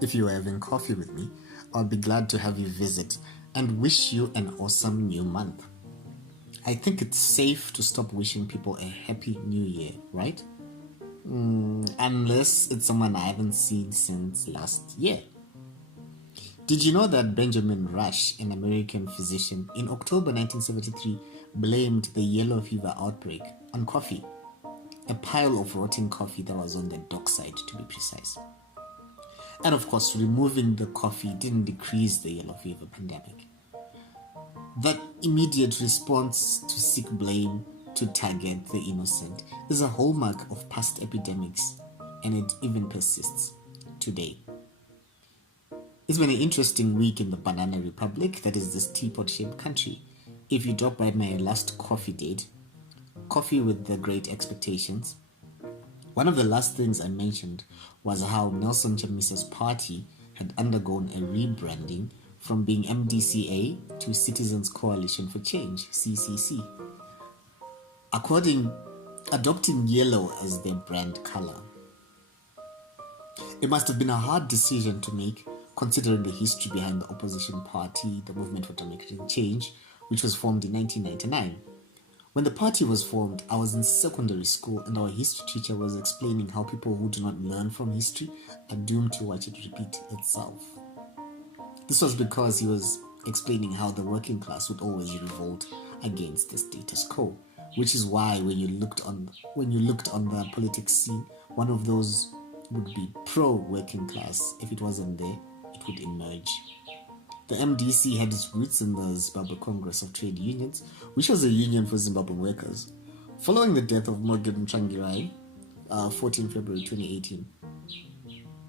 If you are having coffee with me, I'll be glad to have you visit and wish you an awesome new month. I think it's safe to stop wishing people a happy new year, right? Unless it's someone I haven't seen since last year. Did you know that Benjamin Rush, an American physician, in October 1973 blamed the yellow fever outbreak on coffee? A pile of rotting coffee that was on the dockside, to be precise. And of course, removing the coffee didn't decrease the yellow fever pandemic. That immediate response to seek blame, to target the innocent, is a hallmark of past epidemics, and it even persists today. It's been an interesting week in the Banana Republic, that is this teapot-shaped country. If you drop by my last coffee date, Coffee with the Great Expectations, one of the last things I mentioned was how Nelson Chamisa's party had undergone a rebranding from being MDC A to Citizens Coalition for Change, CCC. Adopting yellow as their brand color. It must have been a hard decision to make, considering the history behind the opposition party, the Movement for Democratic Change, which was formed in 1999. When the party was formed, I was in secondary school and our history teacher was explaining how people who do not learn from history are doomed to watch it repeat itself. This was because he was explaining how the working class would always revolt against the status quo, which is why when you looked on the politics scene, one of those would be pro-working class. If it wasn't there, it would emerge. The MDC had its roots in the Zimbabwe Congress of Trade Unions, which was a union for Zimbabwean workers. Following the death of Morgan Tsvangirai, 14 February 2018,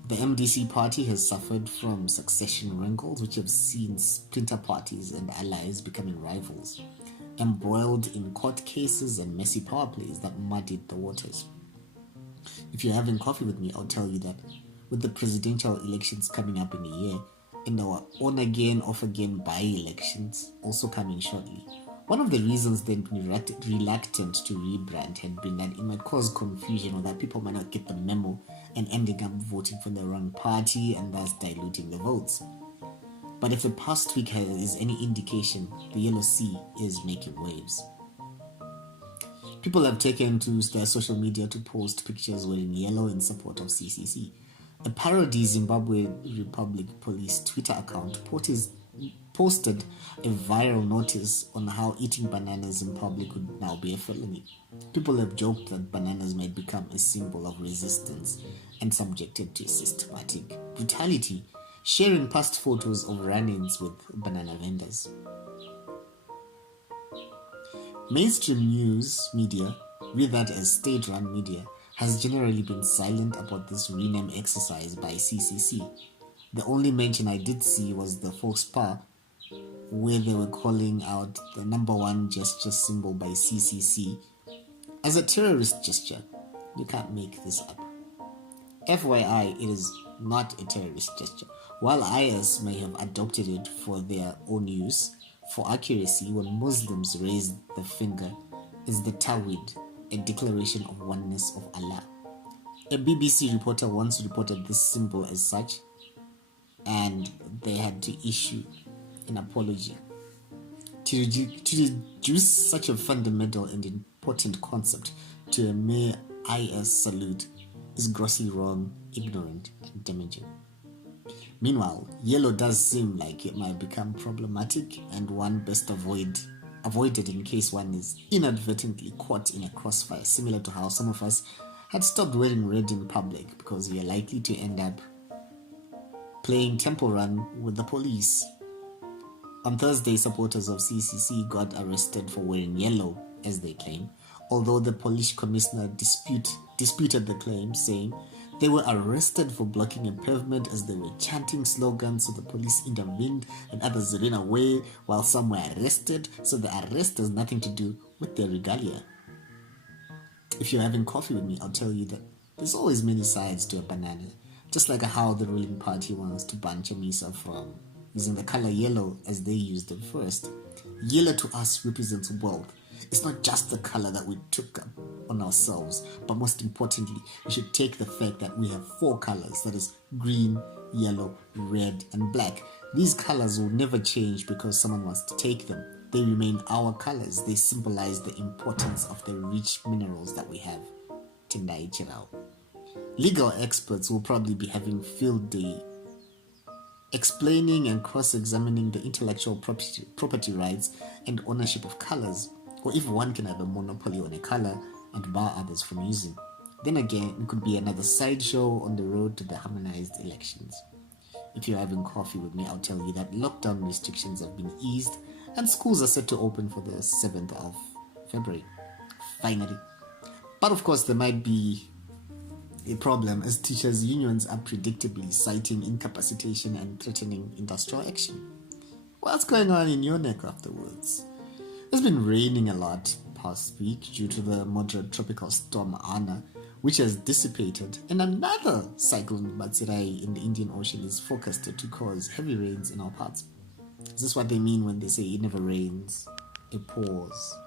the MDC party has suffered from succession wrinkles, which have seen splinter parties and allies becoming rivals, embroiled in court cases and messy power plays that muddied the waters. If you're having coffee with me, I'll tell you that with the presidential elections coming up in a year, and our on-again, off-again by-elections also coming shortly, one of the reasons they've been reluctant to rebrand had been that it might cause confusion or that people might not get the memo and ending up voting for the wrong party and thus diluting the votes. But if the past week is any indication, the Yellow Sea is making waves. People have taken to their social media to post pictures wearing yellow in support of CCC. A parody Zimbabwe Republic Police Twitter account posted a viral notice on how eating bananas in public would now be a felony. People have joked that bananas might become a symbol of resistance and subjected to systematic brutality, sharing past photos of run-ins with banana vendors. Mainstream news media, read that as state-run media, has generally been silent about this rename exercise by CCC. The only mention I did see was the Fox Spa, where they were calling out the number one gesture symbol by CCC as a terrorist gesture. You can't make this up. FYI, it is not a terrorist gesture. While IS may have adopted it for their own use, for accuracy, when Muslims raise the finger, is the Tawhid, a declaration of oneness of Allah. A BBC reporter once reported this symbol as such, and they had to issue an apology. To reduce such a fundamental and important concept to a mere IS salute is grossly wrong, ignorant, and damaging. Meanwhile, yellow does seem like it might become problematic and one best avoided in case one is inadvertently caught in a crossfire, similar to how some of us had stopped wearing red in public because we are likely to end up playing temple run with the police. On Thursday, supporters of CCC got arrested for wearing yellow, as they claim, although the police commissioner disputed the claim, saying they were arrested for blocking a pavement as they were chanting slogans, so the police intervened and others ran away while some were arrested, so the arrest has nothing to do with their regalia. If you're having coffee with me, I'll tell you that there's always many sides to a banana, just like how the ruling party wants to ban Chamisa from using the color yellow as they used it first. Yellow to us represents wealth. It's not just the color that we took on ourselves. But most importantly, we should take the fact that we have 4 colors, that is green, yellow, red, and black. These colors will never change because someone wants to take them. They remain our colors. They symbolize the importance of the rich minerals that we have. Tendai Chirao. Legal experts will probably be having field day explaining and cross-examining the intellectual property rights and ownership of colors, or if one can have a monopoly on a color and bar others from using. Then again, it could be another sideshow on the road to the harmonized elections. If you're having coffee with me, I'll tell you that lockdown restrictions have been eased and schools are set to open for the 7th of February. Finally. But of course, there might be a problem as teachers' unions are predictably citing incapacitation and threatening industrial action. What's going on in your neck of the woods? It's been raining a lot past week due to the moderate tropical storm Ana, which has dissipated, and another cyclone Batsirai in the Indian Ocean is forecasted to cause heavy rains in our parts. Is this what they mean when they say it never rains? A pause.